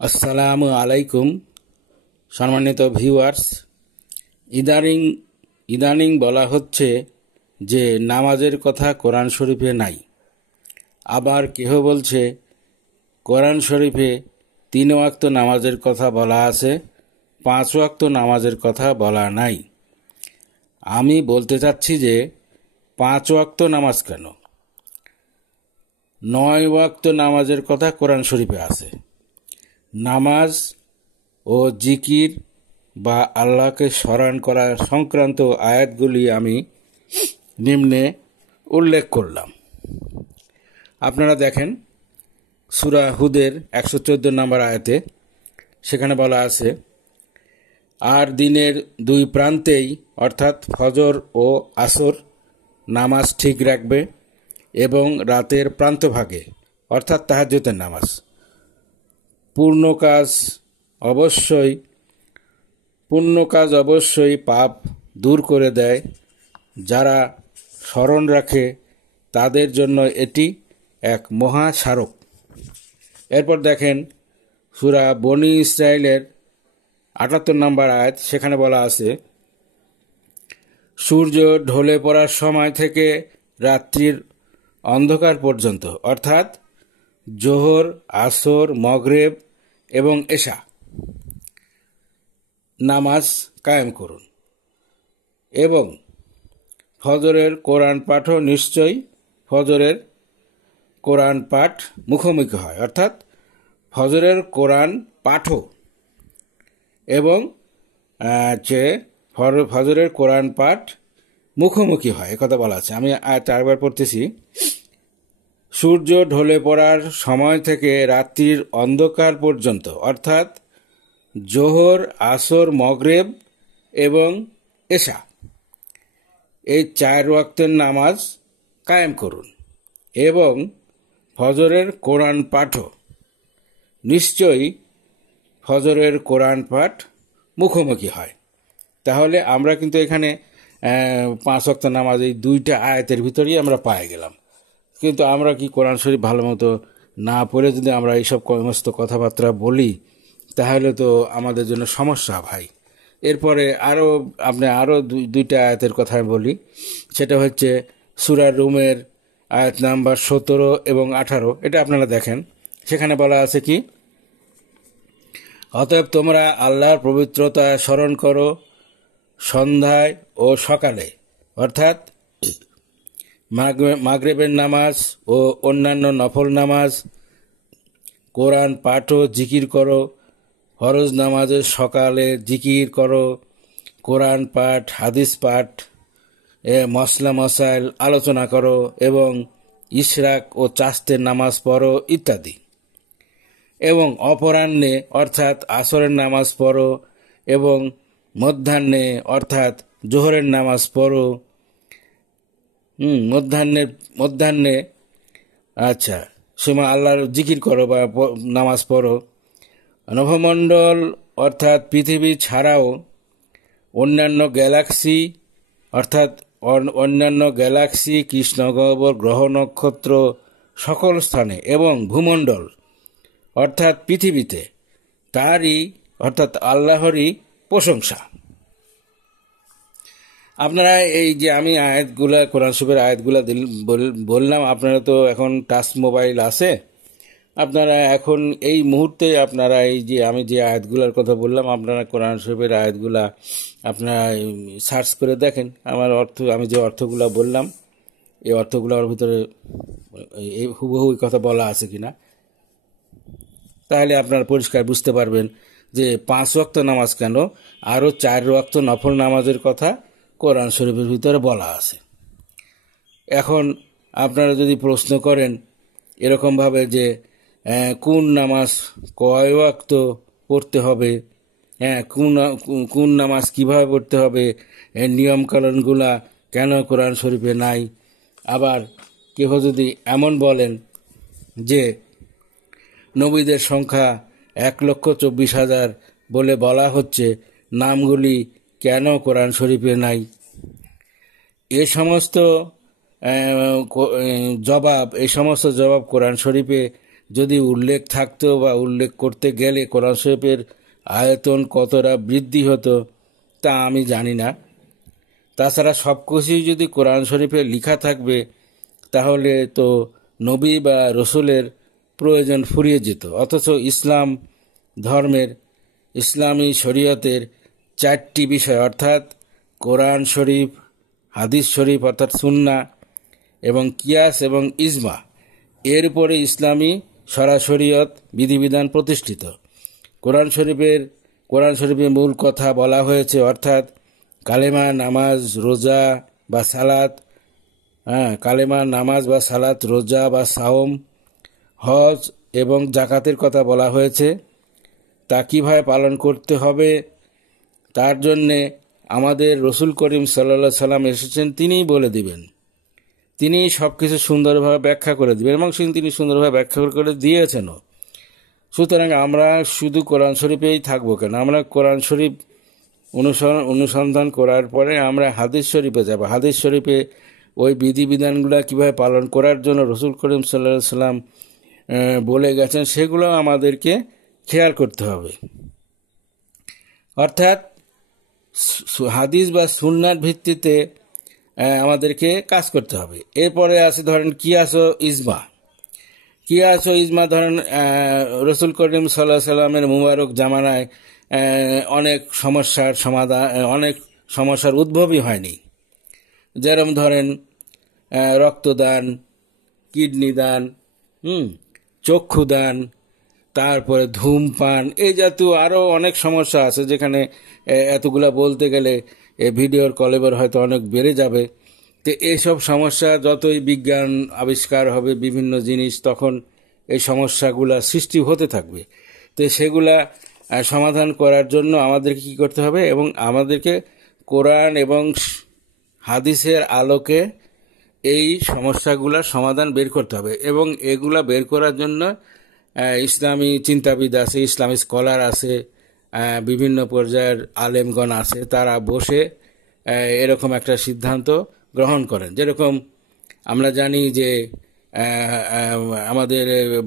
আসসালামু আলাইকুম সম্মানিত ভিউয়ার্স। ইদানিং ইদানিং বলা হচ্ছে যে নামাজের কথা কোরআন শরীফে নাই। আবার কেহ বলছে কোরআন শরীফে 3 ওয়াক্ত নামাজের কথা বলা আছে, 5 ওয়াক্ত নামাজের কথা বলা নাই। আমি বলতে চাচ্ছি যে 5 ওয়াক্ত নামাজ কেন, 9 ওয়াক্ত নামাজের কথা কোরআন শরীফে আছে। নামাজ ও জিকির বা আল্লাহকে স্মরণ করা সংক্রান্ত আয়াতগুলি আমি নিম্নে উল্লেখ করলাম। আপনারা দেখেন সূরা হুদের 114 নম্বর আয়াতে সেখানে বলা আছে, আর দিনের 2 প্রান্তেই অর্থাৎ ফজর ও আসর নামাজ ঠিক রাখবে এবং রাতের প্রান্তভাগে অর্থাৎ তাহাজ্জুদের নামাজ। পূর্ণ কাজ অবশ্যই পাপ দূর করে দেয়। যারা স্মরণ রাখে তাদের জন্য এটি এক মহা স্মারক। এরপর দেখেন সূরা বনী ইসরাইলের 78 নম্বর আয়াত, সেখানে বলা আছে, সূর্য ঢলে পড়ার সময় থেকে রাত্রির অন্ধকার পর্যন্ত অর্থাৎ জোহর, আসর, মাগরিব এবং এশা নামাজ কায়েম করুন এবং ফজরের কোরআন পাঠও নিশ্চয়ই ফজরের কোরআন পাঠ মুখোমুখি হয়, অর্থাৎ ফজরের কোরআন পাঠও এবং ফজরের কোরআন পাঠ মুখোমুখি হয়, একথা বলা আছে। আমি 4বার পড়তেছি। সূর্য ঢলে পড়ার সময় থেকে রাত্রির অন্ধকার পর্যন্ত অর্থাৎ জোহর, আসর, মাগরিব এবং এশা এই 4 ওয়াক্তের নামাজ কায়েম করুন এবং ফজরের কোরআন পাঠও নিশ্চয়ই ফজরের কোরআন পাঠ মুখোমুখি হয়। তাহলে আমরা কিন্তু এখানে 5 ওয়াক্ত নামাজ এই 2টা আয়াতের ভিতরেই আমরা পায়ে গেলাম। কিন্তু আমরা কি কোরআন শরীফ ভালো মতো না পড়ে যদি আমরা এইসব সমস্ত কথাবার্তা বলি তাহলে তো আমাদের জন্য সমস্যা ভাই। এরপরে আরও 2টা আয়াতের কথা আমি বলি। সেটা হচ্ছে সূরা রুমের আয়াত নাম্বার 17 এবং 18। এটা আপনারা দেখেন, সেখানে বলা আছে কি, অতএব তোমরা আল্লাহর পবিত্রতা স্মরণ করো সন্ধ্যায় ও সকালে, অর্থাৎ মাগরিবের নামাজ ও অন্যান্য নফল নামাজ, কোরআন পাঠ ও জিকির করো, ফরজ নামাজের সকালে জিকির করো, কোরআন পাঠ, হাদিস পাঠ, মসলা মসাইল আলোচনা করো এবং ইশরাক ও চাস্তের নামাজ পড়ো ইত্যাদি। এবং অপরাহ্নে অর্থাৎ আসরের নামাজ পড়ো এবং মধ্যাহ্নে অর্থাৎ জোহরের নামাজ পড়ো। মধ্যাহ্নে সময় আল্লাহর জিকির করো বা নামাজ পড়ো। নভমণ্ডল অর্থাৎ পৃথিবী ছাড়াও অন্যান্য গ্যালাক্সি, কৃষ্ণগহ্বর, গ্রহ নক্ষত্র সকল স্থানে এবং ভূমণ্ডল অর্থাৎ পৃথিবীতে তারই অর্থাৎ আল্লাহরই প্রশংসা। আপনারা এই যে আমি আয়াতগুলা কোরআন শরীফের আয়াতগুলা বললাম, আপনারা তো এখন টাচ মোবাইল আছে, আপনারা এখন এই মুহূর্তে আপনারা এই যে আমি যে আয়াতগুলার কথা বললাম, আপনারা কোরআন শরীফের আয়াতগুলা আপনারা সার্চ করে দেখেন। আমি যে অর্থগুলা বললাম এই অর্থগুলোর ভিতরে এই হুবহু কথা বলা আছে কিনা, তাহলে আপনারা পরিষ্কার বুঝতে পারবেন যে 5 ওয়াক্ত নামাজ কেন, আরও 4 ওয়াক্ত নফল নামাজের কথা কোরআন শরীফের ভিতরে বলা আছে। এখন আপনারা যদি প্রশ্ন করেন এরকমভাবে যে কোন নামাজ কয় ওয়াক্ত পড়তে হবে, কোন নামাজ কিভাবে পড়তে হবে, নিয়মকানুনগুলা কেন কোরআন শরীফে নাই, আবার কেহ যদি এমন বলেন যে নবীদের সংখ্যা 1,24,000 বলে বলা হচ্ছে, নামগুলি কেন কোরআন শরীফে নাই, এই সমস্ত জবাব কোরআন শরীফে যদি উল্লেখ থাকতো বা উল্লেখ করতে গেলে কোরআন শরীফের আয়তন কতটা বৃদ্ধি হতো তা আমি জানি না। তাছাড়া সব কিছুই যদি কোরআন শরীফে লেখা থাকবে তাহলে তো নবী বা রসুলের প্রয়োজন ফুরিয়ে যেত। অথচ ইসলাম ধর্মের ইসলামী শরীয়তের 4টি বিষয় অর্থাৎ কোরআন শরীফ, হাদিস শরীফ অর্থাৎ সুন্নাহ এবং কিয়াস এবং ইজমা, এর উপরে ইসলামী শরিয়ত বিধিবিধান প্রতিষ্ঠিত। কোরআন শরীফের মূল কথা বলা হয়েছে অর্থাৎ কালেমা, নামাজ, রোজা বা সালাত, কালেমা, নামাজ বা সালাত, রোজা বা সাওম, হজ এবং জাকাতের কথা বলা হয়েছে। তা কীভাবে পালন করতে হবে তার জন্যে আমাদের রসুল করিম সাল্লাল্লাহু সাল্লাম এসেছেন, তিনিই বলে দিবেন, তিনি সব কিছু সুন্দরভাবে ব্যাখ্যা করে দিবেন এবং তিনি সুন্দরভাবে ব্যাখ্যা করে দিয়েছেনও। সুতরাং আমরা শুধু কোরআন শরীফেই থাকবো কেন? আমরা কোরআন শরীফ অনুসন্ধান করার পরে আমরা হাদিস শরীফে যাব। হাদিস শরীফে ওই বিধিবিধানগুলো কীভাবে পালন করার জন্য রসুল করিম সাল্লাল্লাহু আলাইহি সাল্লাম বলে গেছেন সেগুলো আমাদেরকে খেয়াল করতে হবে। অর্থাৎ হাদিস বা সুন্নাহর ভিত্তিতে আমাদেরকে কাজ করতে হবে। এরপরে আছে ধরেন কিয়াস ও ইজমা। কিয়াস ও ইজমা ধরেন রসুল করিম সাল্লাল্লাহু আলাইহি সাল্লামের মুবারক জামানায় অনেক সমস্যার উদ্ভবই হয়নি। যেরকম ধরেন রক্তদান, কিডনি দান, চক্ষুদান, তারপরে ধূমপান, এই জাতীয় আরও অনেক সমস্যা আছে যেখানে এতগুলা বলতে গেলে ভিডিওর কলেবর হয়তো অনেক বেড়ে যাবে। তো এইসব সমস্যা যতই বিজ্ঞান আবিষ্কার হবে বিভিন্ন জিনিস, তখন এই সমস্যাগুলা সৃষ্টি হতে থাকবে। তো সেগুলা সমাধান করার জন্য আমাদেরকে কী করতে হবে এবং আমাদেরকে কোরআন এবং হাদিসের আলোকে এই সমস্যাগুলোর সমাধান বের করতে হবে। এবং এগুলা বের করার জন্য ইসলামী চিন্তাবিদ আছে, ইসলামী স্কলার আছে, বিভিন্ন পর্যায়ের আলেমগণ আছে, তারা বসে এরকম একটা সিদ্ধান্ত গ্রহণ করেন। যেরকম আমরা জানি যে আমাদের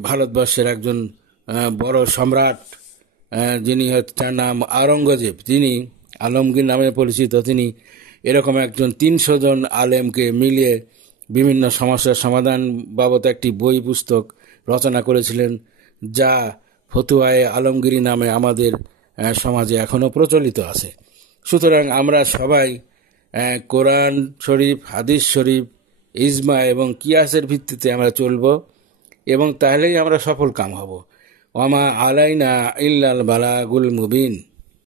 ভারতবর্ষের একজন বড় সম্রাট, যিনি তার নাম আওরঙ্গজেব, তিনি আলমগীর নামে পরিচিত, তিনি এরকম একজন 300 জন আলেমকে মিলিয়ে বিভিন্ন সমস্যার সমাধান বাবদ একটি বই পুস্তক রচনা করেছিলেন, যা ফতুয়ায়ে আলমগীরি নামে আমাদের সমাজে এখনও প্রচলিত আছে। সুতরাং আমরা সবাই কোরআন শরীফ, হাদিস শরীফ, ইজমা এবং কিয়াসের ভিত্তিতে আমরা চলব এবং তাহলেই আমরা সফল কাম হব। ওয়ামা আলাইনা ইল্লাল বালাগুল মুবিন।